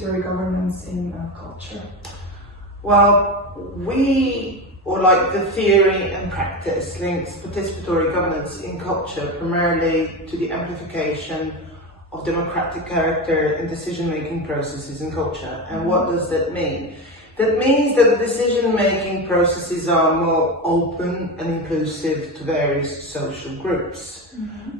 participatory governance in culture? Well, the theory and practice links participatory governance in culture primarily to the amplification of democratic character in decision-making processes in culture. And what does that mean? That means that the decision-making processes are more open and inclusive to various social groups.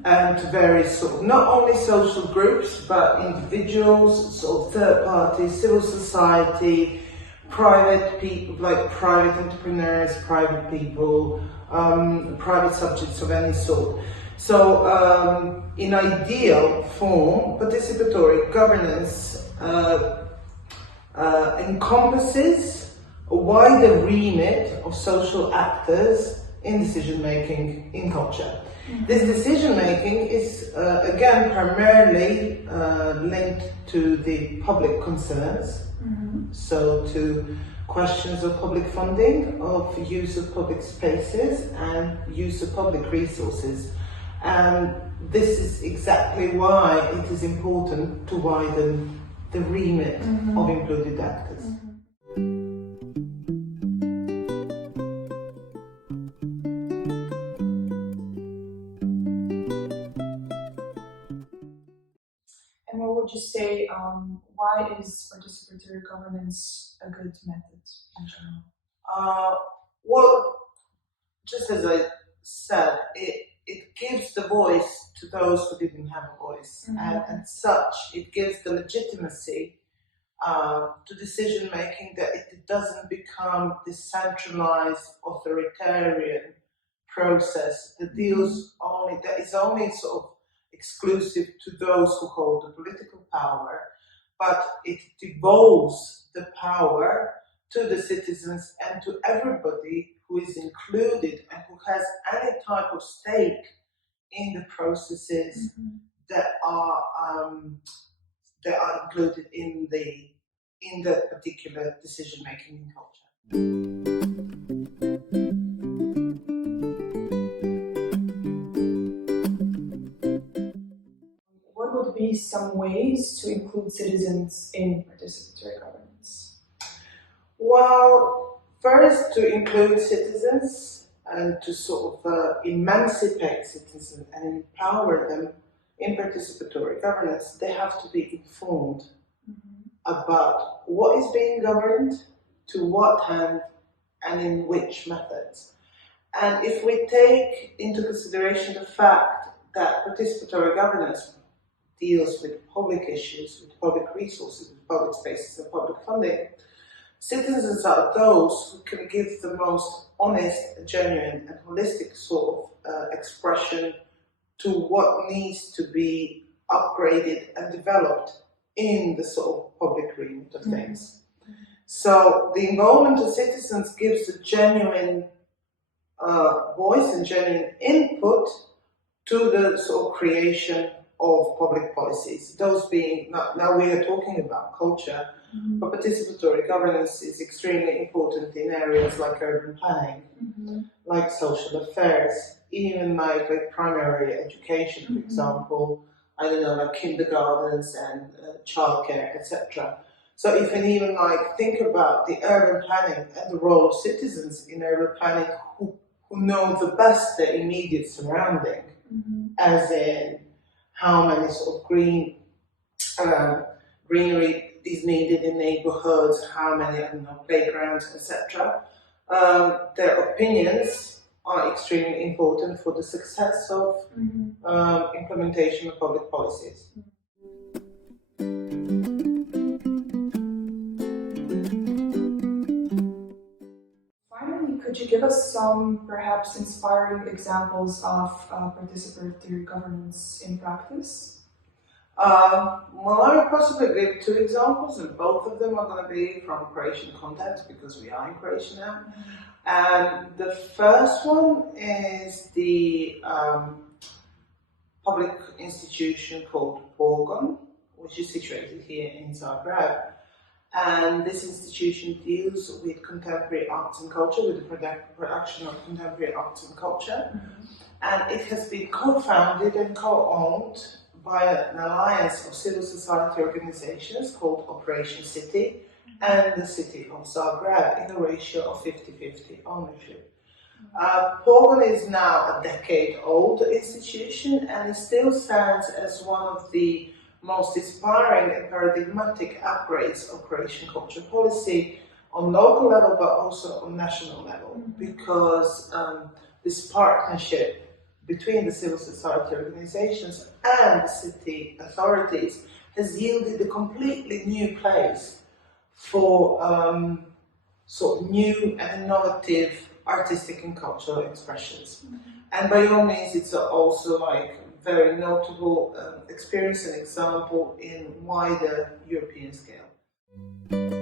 And to various not only social groups, but individuals, third parties, civil society, private people, like private entrepreneurs, private people, private subjects of any sort. So, in ideal form, participatory governance encompasses a wider remit of social actors in decision-making in culture. This decision-making is, again, primarily linked to the public concerns, so to questions of public funding, of use of public spaces and use of public resources. And this is exactly why it is important to widen the remit of included actors. And what would you say, why is participatory governance a good method in general? Well, just as I said, it gives the voice to those who didn't have a voice, and such it gives the legitimacy to decision making, that it doesn't become this centralized authoritarian process that is only exclusive to those who hold the political power, but it devolves the power to the citizens and to everybody who is included and who has any type of stake in the processes that are included in the particular decision making in culture. What would be some ways to include citizens in participatory governance? Well, first, to include citizens and to emancipate citizens and empower them in participatory governance, they have to be informed about what is being governed, to what end, and in which methods. And if we take into consideration the fact that participatory governance deals with public issues, with public resources, with public spaces and public funding, citizens are those who can give the most honest, genuine and holistic expression to what needs to be upgraded and developed in the public remit of things. So the involvement of citizens gives a genuine voice and genuine input to the creation of public policies. Those being, now we are talking about culture, but participatory governance is extremely important in areas like urban planning, like social affairs, even like primary education, for example, like kindergartens and childcare, etc. So if you even think about the urban planning and the role of citizens in urban planning who know the best their immediate surrounding, as in how many greenery is needed in neighborhoods, how many playgrounds, etc. Their opinions are extremely important for the success of implementation of public policies. Finally, could you give us some perhaps inspiring examples of participatory governance in practice? Well, I will possibly give two examples, and both of them are going to be from Croatian context because we are in Croatia now. And the first one is the public institution called Pogon, which is situated here in Zagreb. And this institution deals with contemporary arts and culture, with the production of contemporary arts and culture. And it has been co-founded and co-owned by an alliance of civil society organizations called Operation City and the city of Zagreb in a ratio of 50-50 ownership. Pogon is now a decade-old institution and it still stands as one of the most inspiring and paradigmatic upgrades of Croatian culture policy on local level but also on national level, because this partnership between the civil society organizations and the city authorities has yielded a completely new place for sort of new and innovative artistic and cultural expressions. And by all means, it's also like very notable experience and example in wider European scale.